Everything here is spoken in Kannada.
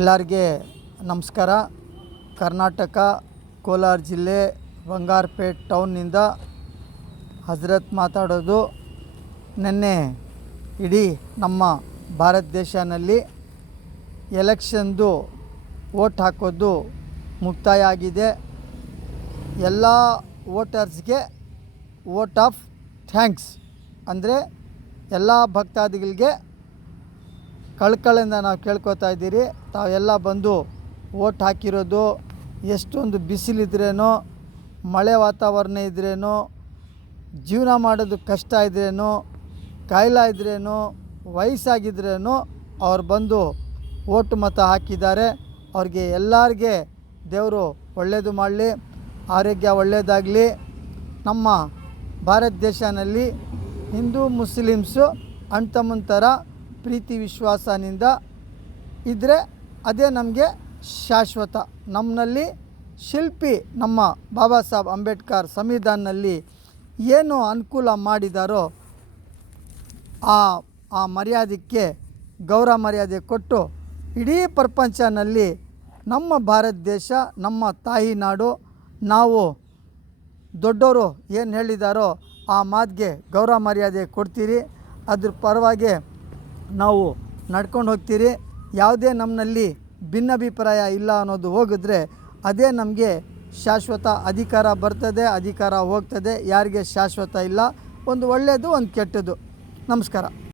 ಎಲ್ಲರಿಗೆ ನಮಸ್ಕಾರ. ಕರ್ನಾಟಕ ಕೋಲಾರ ಜಿಲ್ಲೆ ಬಂಗಾರಪೇಟ್ ಟೌನ್ನಿಂದ ಹಜರತ್ ಮಾತಾಡೋದು. ನಿನ್ನೆ ಇಡೀ ನಮ್ಮ ಭಾರತ ದೇಶದಲ್ಲಿ ಎಲೆಕ್ಷನ್ದು ವೋಟ್ ಹಾಕೋದು ಮುಕ್ತಾಯ ಆಗಿದೆ. ಎಲ್ಲ ವೋಟರ್ಸ್ಗೆ ವೋಟ್ ಆಫ್ ಥ್ಯಾಂಕ್ಸ್ ಅಂದರೆ ಎಲ್ಲ ಭಕ್ತಾದಿಗಳಿಗೆ ಕಳ್ಕಳಿಂದ ನಾವು ಕೇಳ್ಕೊತಾ ಇದ್ದೀರಿ. ತಾವೆಲ್ಲ ಬಂದು ವೋಟ್ ಹಾಕಿರೋದು. ಎಷ್ಟೊಂದು ಬಿಸಿಲಿದ್ರೇನೋ, ಮಳೆ ವಾತಾವರಣ ಇದ್ರೇನೋ, ಜೀವನ ಮಾಡೋದು ಕಷ್ಟ ಇದ್ರೇನೋ, ಕಾಯಿಲೆ ಇದ್ರೇನೋ, ವಯಸ್ಸಾಗಿದ್ರೇನೋ ಅವ್ರು ಬಂದು ವೋಟ್ ಮತ ಹಾಕಿದ್ದಾರೆ. ಅವ್ರಿಗೆ ಎಲ್ಲರಿಗೆ ದೇವರು ಒಳ್ಳೆಯದು ಮಾಡಲಿ, ಆರೋಗ್ಯ ಒಳ್ಳೆಯದಾಗಲಿ. ನಮ್ಮ ಭಾರತ ದೇಶದಲ್ಲಿ ಹಿಂದೂ ಮುಸ್ಲಿಮ್ಸು ಅಣ್ತಮ್ಮನ ಥರ ಪ್ರೀತಿ ವಿಶ್ವಾಸದಿಂದ ಇದ್ದರೆ ಅದೇ ನಮಗೆ ಶಾಶ್ವತ. ನಮ್ಮಲ್ಲಿ ಶಿಲ್ಪಿ ನಮ್ಮ ಬಾಬಾ ಸಾಹೇಬ್ ಅಂಬೇಡ್ಕರ್ ಸಂವಿಧಾನದಲ್ಲಿ ಏನು ಅನುಕೂಲ ಮಾಡಿದಾರೋ ಆ ಮರ್ಯಾದೆಗೆ ಗೌರವ ಮರ್ಯಾದೆ ಕೊಟ್ಟು ಇಡೀ ಪ್ರಪಂಚನಲ್ಲಿ ನಮ್ಮ ಭಾರತ ದೇಶ ನಮ್ಮ ತಾಯಿ ನಾಡು, ನಾವು ದೊಡ್ಡವರು ಏನು ಹೇಳಿದಾರೋ ಆ ಮಾತಿಗೆ ಗೌರವ ಮರ್ಯಾದೆ ಕೊಡ್ತೀರಿ. ಅದ್ರ ಪರವಾಗಿ ನಾವು ನಡ್ಕೊಂಡು ಹೋಗ್ತೀರಿ. ಯಾವುದೇ ನಮ್ಮಲ್ಲಿ ಭಿನ್ನಾಭಿಪ್ರಾಯ ಇಲ್ಲ ಅನ್ನೋದು ಹೋಗಿದ್ರೆ ಅದೇ ನಮಗೆ ಶಾಶ್ವತ. ಅಧಿಕಾರ ಬರ್ತದೆ, ಅಧಿಕಾರ ಹೋಗ್ತದೆ. ಯಾರಿಗೆ ಶಾಶ್ವತ ಇಲ್ಲ. ಒಂದು ಒಳ್ಳೆಯದು, ಒಂದು ಕೆಟ್ಟದ್ದು. ನಮಸ್ಕಾರ.